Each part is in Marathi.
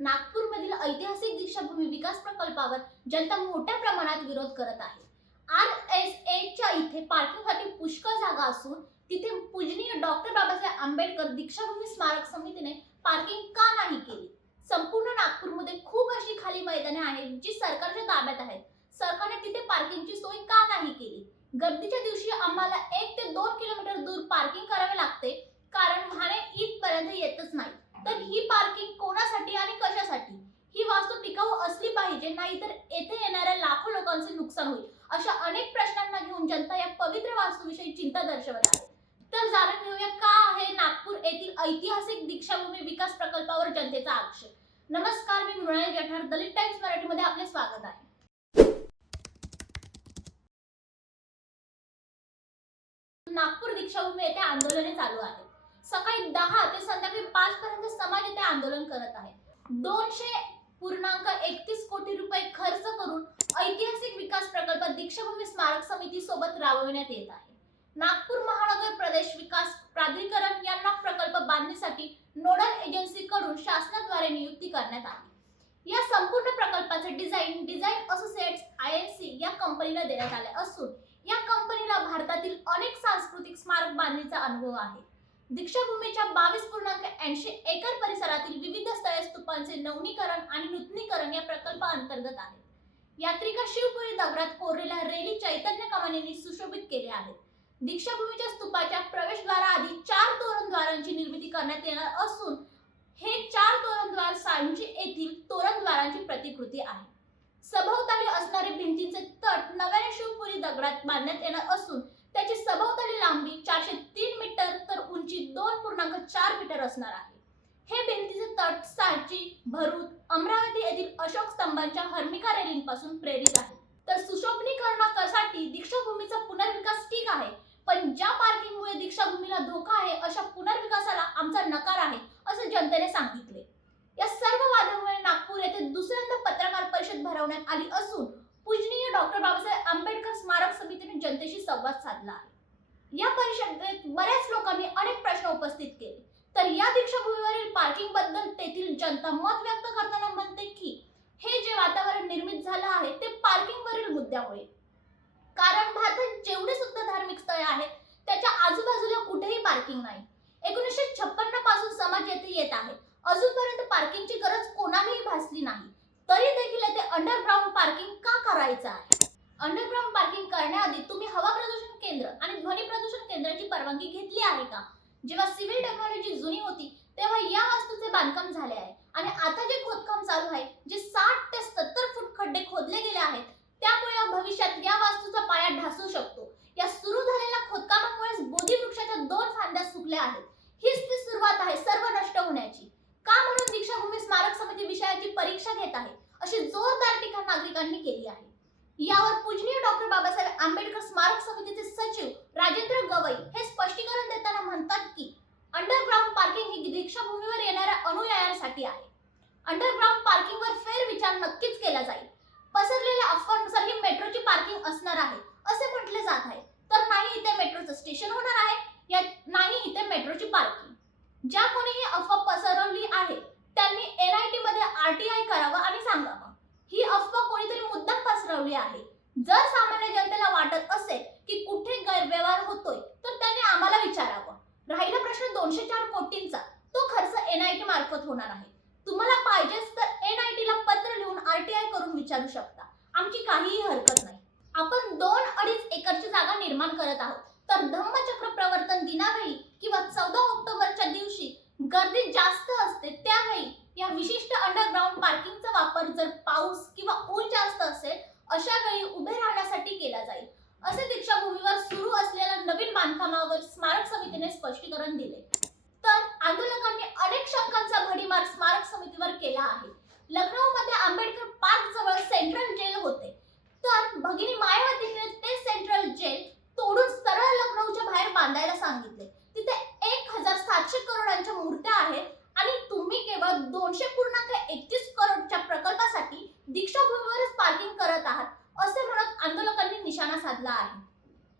नागपूरमधील ऐतिहासिक दीक्षाभूमी विकास प्रकल्पावर जनता मोठ्या प्रमाणात विरोध करत आहे। RSAच्या इथे पार्किंगसाठी पुष्कळ जागा असून तिथे पूजनीय डॉक्टर बाबासाहेब आंबेडकर दीक्षाभूमी स्मारक समितीने पार्किंग का नाही केली? संपूर्ण नागपूरमध्ये खूप अशी खाली मैदाने आहेत जी सरकारच्या ताब्यात आहेत। सरकारने तिथे पार्किंगची सोय का नाही केली? गर्दीच्या दिवशी आम्हाला 1 ते 2 किलोमीटर दूर पार्किंग करावे लागते कारण वाहने इथपर्यंत येतच नाही। तर ही पार्किंग कोणासाठी आणि कशासाठी? ही वास्तू टिकाऊ असली पाहिजे, नाहीतर येथे येणाऱ्या लाखो लोकांचे नुकसान होईल। अशा अनेक प्रश्नांना घेऊन जनता या पवित्र वास्तूविषयी चिंता दर्शवत आहे। तर जाणून घेऊया का आहे नागपूर येथील ऐतिहासिक दीक्षाभूमी विकास प्रकल्पावर जनतेचा आक्षेप। नमस्कार, मी मृणाली जठार, दलित टाइम्स मराठीमध्ये आपले स्वागत आहे। नागपूर दीक्षाभूमी येथे आंदोलने चालू आहेत। सकाळी 10 ते संध्याकाळी 5 पर्यंत समाज येथे आंदोलन करत आहे। 200.31 कोटी रुपये खर्च करून ऐतिहासिक विकास प्रकल्प दीक्षाभूमी स्मारक समिती सोबत राबविण्यात येत आहे। नागपूर महानगर प्रदेश विकास प्राधिकरण यांना प्रकल्प बांधणीसाठी नोडल एजन्सी कडून शासनाद्वारे नियुक्ती करण्यात आली। या संपूर्ण प्रकल्पाचे डिझाईन असोसिएट्स INC या कंपनीला देण्यात आले असून या कंपनीला भारतातील अनेक सांस्कृतिक स्मारक बांधणीचा अनुभव आहे। दीक्षाभूमीच्या 22.80 एकर परिसरातील विविध स्थळे स्तूपांचे नवीनीकरण आणि नूतनीकरण या प्रकल्पाअंतर्गत आहे। यात्रिका शिवपुरी दगडात कोरलेल्या रेली चैतन्य कमानींनी सुशोभित केले आहेत। दीक्षाभूमीच्या स्तूपाच्या प्रवेशद्वाराआधी 4 तोरणद्वारांची निर्मिती करण्यात येणार असून हे 4 तोरणद्वार सांची येथील तोरणद्वारांची प्रतिकृती आहे। सभोवताली असणारे भिंतींचे तट नव्याने शिवपुरी दगडात बांधण्यात येणार असून त्याची सभोवताली लांबी 403 मीटर तर उंची 2.4 मीटर असणार आहे। हे भिंतीचे तट सांची, भरूच, अमरावती येथील अशोक स्तंभांच्या हर्मिका रेलिंग पासून प्रेरित आहे। तर सुशोभीकरणासाठी दीक्षाभूमीचा पुनर्विकास ठीक आहे, पण ज्या पार्किंगमुळे दीक्षाभूमीला धोका आहे अशा पुनर्विकासाला आमचा नकार आहे, असे जनतेने सांगितले। या सर्व वादामुळे नागपूर येथे दुसऱ्यांदा पत्रकार परिषद भरवण्यात आली असून पूजनीय डॉक्टर बाबासाहेब आंबेडकर स्मारक समितीने जनतेशी संवाद साधला आहे। या परिषदेत बऱ्याच लोकांनी अनेक प्रश्न उपस्थित केले। तर या दीक्षाभूमीवरील पार्किंग बद्दल तेथील जनता मत व्यक्त करताना म्हणते की हे जे वातावरण निर्मित झालं आहे ते पार्किंग वरील मुद्द्यामुळे, कारण भारतात जेवढे सुद्धा धार्मिक स्थळे आहेत त्याच्या आजूबाजूला कुठेही पार्किंग नाही। 1956 पासून समाज येथे येत आहे, अजूनपर्यंत पार्किंगची गरज कोणालाही भासली नाही। तरी देखील येथे अंडरग्राउंड पार्किंग का करायचं आहे? अंडरग्राउंड पार्किंग करण्याआधी तुम्ही हवा प्रदूषण केंद्र आणि ध्वनी प्रदूषण केंद्राची परवानगी घेतली आहे का? जेव्हा सिव्हिल टेक्नॉलॉजी जुनी होती तेव्हा या वास्तूचे बांधकाम झाले आहे आणि आता जे खोदकाम चालू आहे, जे 60 ते 70 फूट खड्डे खोदले गेले आहेत, त्यामुळे भविष्यात या वास्तूचा पाया ढासू शकतो। या सुरू झालेल्या खोदकामामुळे बोधी वृक्षाच्या 2 फांद्या सुकल्या आहेत। हीच ती सुरुवात आहे सर्व नष्ट होण्याची। का म्हणून दीक्षाभूमी स्मारक समिती विषयाची परीक्षा घेत आहे, अशी जोरदार टीका नागरिकांनी केली आहे। यावर पूजनीय डॉक्टर बाबासाहेब आंबेडकर स्मारक समितीचे सचिव राजेंद्र गवई हे स्पष्टीकरण देताना म्हणतात की अंडरग्राउंड पार्किंग ही दीक्षाभूमीवर येणाऱ्या अनुयायांसाठी आहे। अंडरग्राउंड पार्किंगवर फेरविचार नक्कीच केला जाईल। पसरलेल्या अफवांनुसार ही मेट्रोची पार्किंग असणार आहे असे म्हटले जात आहे, तर नाही इथे मेट्रोचं स्टेशन होणार आहे, या नाही इथे मेट्रोची पार्किंग। ज्या कोणी ही अफवा पसरवली आहे त्यांनी NIT मध्ये RTI करावं आणि सांगावं ही अफवा कोणीतरी मुद्दाम पसरवली आहे। जर सामान्य जनतेला वाटत असेल की कुठे गैरव्यवहार होतोय तर त्यांनी आम्हाला विचारावं। राहिला प्रश्न 204 कोटींचा, तो खर्च NIT मार्फत होणार आहे। तुम्हाला पाहिजेच तर NIT ला पत्र लिहून RTI करून विचारू शकता, आमची काहीही हरकत नाही। आपण 2-2.5 एकरची जागा निर्माण करत आहोत, तर धम्मचक्र प्रवर्तन दिनावेळी किंवा 14 ऑक्टोबरच्या दिवशी गर्दी जास्त असते, त्यावेळी या विशिष्ट अंडरग्राउंड पार्किंगचा वापर जर पाऊस किंवा ऊन जास्त असेल अशा वेळी उभे राहण्यासाठी केला जाईल, असे दीक्षाभूमीवर सुरू असलेल्या नवीन बांधकामावर स्मारक समितीने स्पष्टीकरण दिले। तर आंदोलकांनी अनेक शंकांचा भडीमार स्मारक समितीवर केला आहे। लखनौमध्ये आंबेडकर पार्क जवळ सेंट्रल जेल होते, तर भगिनी मायावतीने ते सेंट्रल जेल तोडून सरळ लखनौच्या बाहेर बांधायला सांगितले। तिथे 1700 करोडांच्या मूर्त्या आहेत आणि तुम्ही केवळ 200.31 करोडच्या प्रकल्पासाठी दीक्षाभूमीवरच पार्किंग करत आहात, असे म्हणत आंदोलकांनी निशाणा साधला आहे।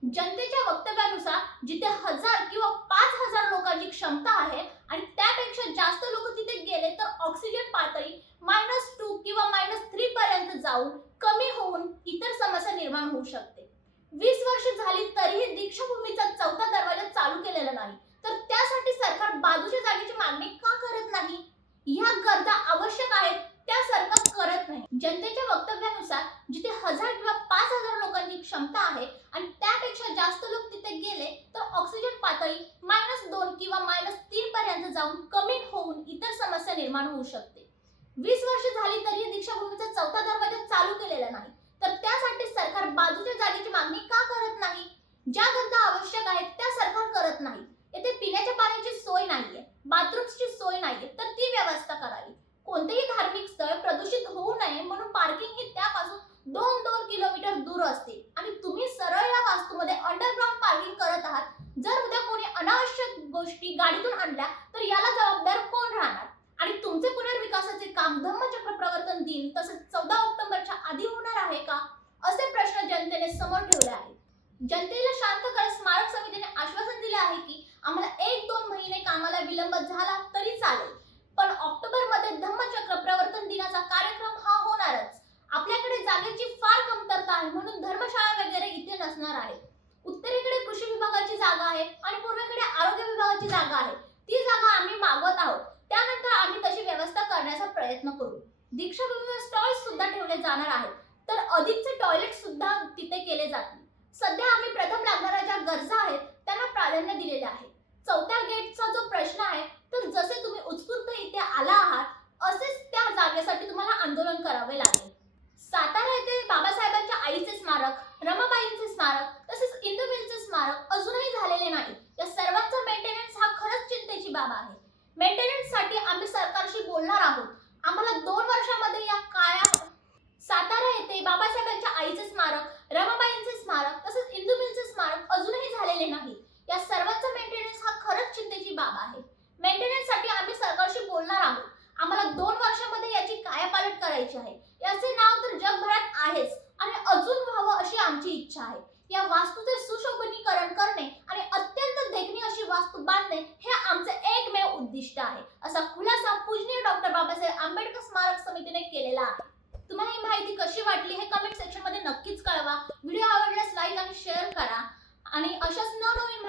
जनतेच्या वक्तव्यानुसार जिथे 1000 किंवा 5000 लोकांची क्षमता आहे आणि त्यापेक्षा जास्त लोक तिथे गेले तर ऑक्सिजन पातळी -2 किंवा -3 पर्यंत जाऊन कमी होऊन इतर समस्या निर्माण होऊ शकते. 20 वर्ष झाली तरीही दीक्षाभूमीचा चौथा दरवाजा चालू केलेला नाही, तर त्यासाठी सरकार बाजूच्या जागेची मागणी का करत नाही? ह्या गरजा आवश्यक आहेत त्या सरकार करत नाही. जनतेच्या वक्तव्यानुसार जिथे 1000 किंवा 5000 लोकांची क्षमता आहे आणि त्यापेक्षा जास्त लोक तिथे गेले तर ऑक्सिजन पातळी -2 किंवा -3 पर्यंत जाऊन कमी होऊन इतर समस्या निर्माण होऊ शकते. 20 वर्ष झाली तरीही दीक्षाभूमीचा चौथा दरवाजा चालू केलेला नाही, तर त्यासाठी सरकार बाजूच्या जागेची मागणी का करत नाही? ज्या गरजा आवश्यक आहेत त्या सरकार करत नाही. येथे पिण्याच्या पाण्याची सोय नाहीये, बाथरूम्सची सोय नाहीये, तर ती व्यवस्था करावी. कोणतेही धार्मिक स्थळ प्रदूषित होऊ नये म्हणून पार्किंग ही त्यापासून 2-2 किलोमीटर दूर असते आणि तुम्ही सरळ या वास्तूमध्ये अंडरग्राउंड पार्किंग करत आहात. जर उद्या कोणी अनावश्यक गोष्टी गाडीतून आणल्या तर याला जबाबदार कोण राहणार? आणि तुमचे पुनर्विकासाचे काम धम्मचक्र प्रवर्तन दिन तसेच 14 ऑक्टोबरच्या आधी होणार आहे का? असे प्रश्न जनतेने समोर ठेवले आहेत. जनतेला शांत करत स्मारक समितीने आश्वासन दिले आहे की आम्हाला 1-2 महिने कामाला विलंब झाला तरी चालेल, पण ऑक्टोबरमध्ये धम्मचक्र प्रवर्तन दिनाचा कार्यक्रम हा होणारच. आपल्याकडे जागेची फार कमतरता आहे म्हणून धर्मशाळा वगैरे इथे नसणार आहे. उत्तरेकडे कृषी विभागाची जागा आहे आणि पूर्वेकडे आरोग्य विभागाची जागा आहे. ती जागा आम्ही मागवत आहोत. त्यानंतर आम्ही तशी व्यवस्था करण्याचा प्रयत्न करू. दीक्षाभूमीवर स्टॉल्स सुद्धा ठेवले जाणार आहेत, तर अधिकचे टॉयलेट सुद्धा तिथे केले जातील. सध्या आम्ही प्रथम लागणाऱ्या ज्या गरजा आहेत त्यांना प्राधान्य दिलेले आहे. चौथ्या गेटचा जो प्रश्न आहे, तर जसे तुम्ही उत्स्फूर्त इथे आला आहात असेच त्या जागेसाठी तुम्हाला आंदोलन करावे लागेल. सातारा येथे बाबासाहेबांच्या आईचे स्मारक, रमाबाईंचे स्मारक तसेच इंदू मिलचे स्मारक अजूनही झालेले नाही. या सर्वांचा मेंटेनन्स हा खरंच चिंतेची बाब आहे. मेंटेनन्स साठी आम्ही सरकारशी बोलणार आहोत. आम्हाला 2 वर्षांमध्ये या सातारा येथे बाबासाहेबांच्या आईचे स्मारक, रमाबाईंचे स्मारक तसेच इंदू मिलचे स्मारक अजूनही झालेले नाही. या सर्वांचा मेंटेनन्स हा खरंच चिंतेची बाब आहे. मेंटेनन्स साठी आम्ही सरकारशी बोलणार आहोत. आम्हाला 2 वर्षांमध्ये याची कायापालट करायची आहे. याचे नाव तर जगभरात आहेच आणि अजून व्हावं अशी आमची इच्छा आहे. या वास्तूचे सुशोभीकरण करणे आणि अत्यंत देखणी अशी वास्तू बांधणे हे आमचे एकमेव उद्दिष्ट आहे, असा खुलासा पूजनीय डॉक्टर बाबासाहेब आंबेडकर स्मारक समितीने केलेला आहे. तुम्हाला ही माहिती कशी वाटली हे कमेंट सेक्शन मध्ये नक्कीच कळवा. व्हिडिओ आवडल्यास लाईक आणि शेअर करा आणि अशाच नवनवीन